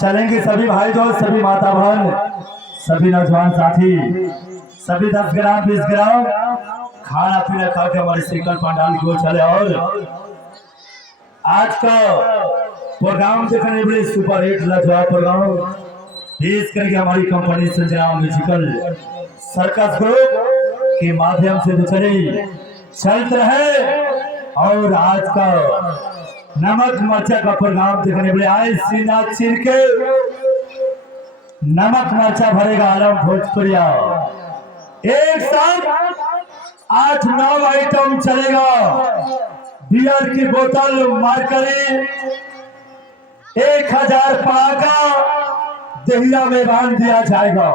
चलेंगे सभी भाई दोस्त, सभी माता बहन, सभी नौजवान साथी, सभी 10 ग्राम 20 ग्राम खाना पीना खा के हमारे श्रीकल पंडाल की ओर चले। और आज का प्रोग्राम देखने बड़े सुपर हिट लाजवाब प्रोग्राम पेश करके हमारी company Sanjana musical circus group के माध्यम से चली चलते रहे। और आज का नमक मरचा का प्रोग्राम देखने बड़े आए श्रीनाथ चिर के नमक मरचा भरेगा आलम भोजपुरिया। एक साथ 8-9 आइटम चलेगा। बियर की बोतल मारकरी 1000 पड़ाका दहिया में बांध दिया जाएगा।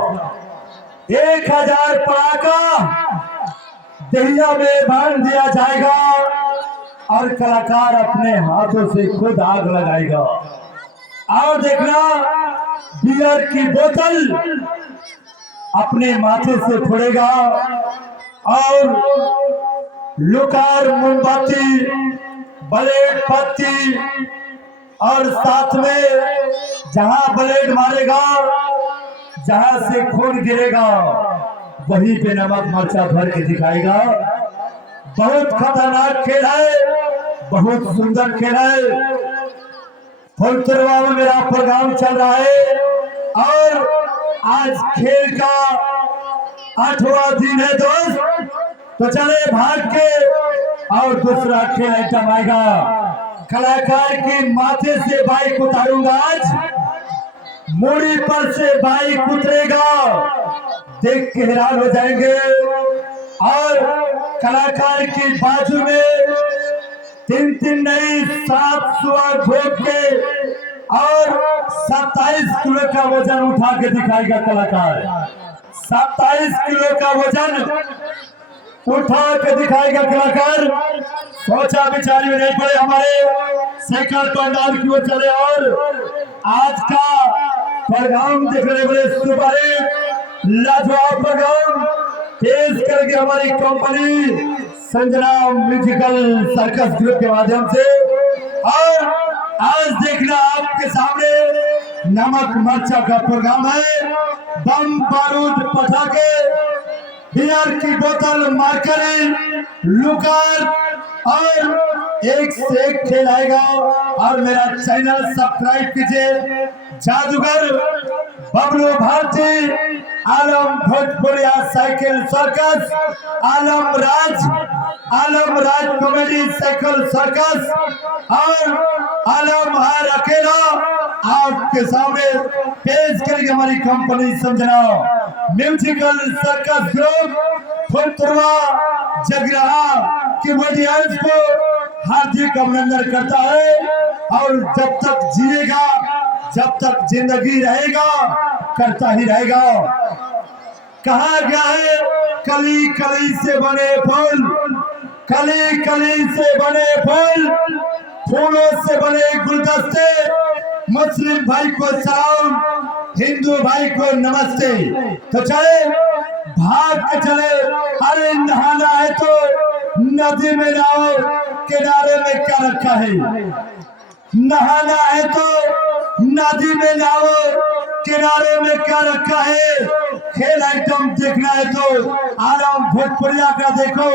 1000 पड़ाका दहिया में बांध दिया जाएगा और कलाकार अपने हाथों से खुद आग लगाएगा। और देखना, बियर की बोतल अपने माथे से फोड़ेगा और लुकार मोमबत्ती ब्लेड पत्ती और साथ में जहां ब्लेड मारेगा, जहां से खून गिरेगा, वहीं पे नमक मरचा भर के दिखाएगा। बहुत खतरनाक खेल है, बहुत सुंदर खेल है। फुलतुरवा में मेरा प्रोग्राम चल रहा है और आज खेल का 8वां दिन है दोस्त। तो चले भाग के और दूसरा खेल आइटम आएगा। कलाकार के माथे से बाइक उतारूंगा आज, मूड़ी पर से बाइक उतरेगा, देख के हैरान हो जाएंगे। और कलाकार की बाजू में 3 नहीं 7 सुआ ठोक के और 27 किलो का वजन उठा के दिखाएगा कलाकार। 27 किलो का वजन उठा के दिखाएगा कलाकार। सोचा विचारी में नहीं पड़े, हमारे साइकिल पंडाल की ओर चले। और आज का प्रोग्राम देखने बड़े सुपर लाजवाब प्रोग्राम पेश करके हमारी company Sanjana musical circus group के माध्यम से। और आज देखना आपके सामने नमक मरचा का प्रोग्राम है। बम बारूद पटाखे, बियर की बोतल मारकरी, लुकार और एक से एक खेल आएगा। और मेरा चैनल सब्सक्राइब कीजिए। जादूगर Bablu Bharti, Alam Bhojpuriya cycle circus, Alam Raj comedy cycle circus और आलम हार अकेला आपके सामने पेश करेगी हमारी company Sanjana musical circus group. Phulturwa Jagraha की ऑडियंस को हार्दिक अभिनंदन करता है। और जब तक जिएगा, जब तक जिंदगी रहेगा, करता ही रहेगा। कहा गया है, कली कली से बने फूल, कली कली से बने फूल, फूलों से बने गुलदस्ते। मुस्लिम भाई को सलाम, हिंदू भाई को नमस्ते। तो चले भाग के चले। अरे नहाना है तो नदी में नहाओ, किनारे में क्या रखा है। नहाना है तो नदी में नहाओ, किनारे में क्या रखा है। खेल आइटम देखना है तो आलम भोजपुरिया का देखो,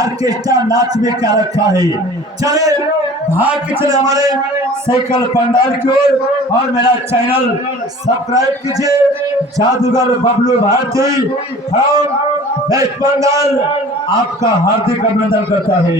ऑर्केस्ट्रा नाच में क्या रखा है। चले भाग के चले हमारे साइकिल पंडाल की ओर। और मेरा चैनल सब्सक्राइब कीजिए। जादूगर बबलू भारती फ्रॉम वेस्ट बंगाल आपका हार्दिक अभिनंदन करता है।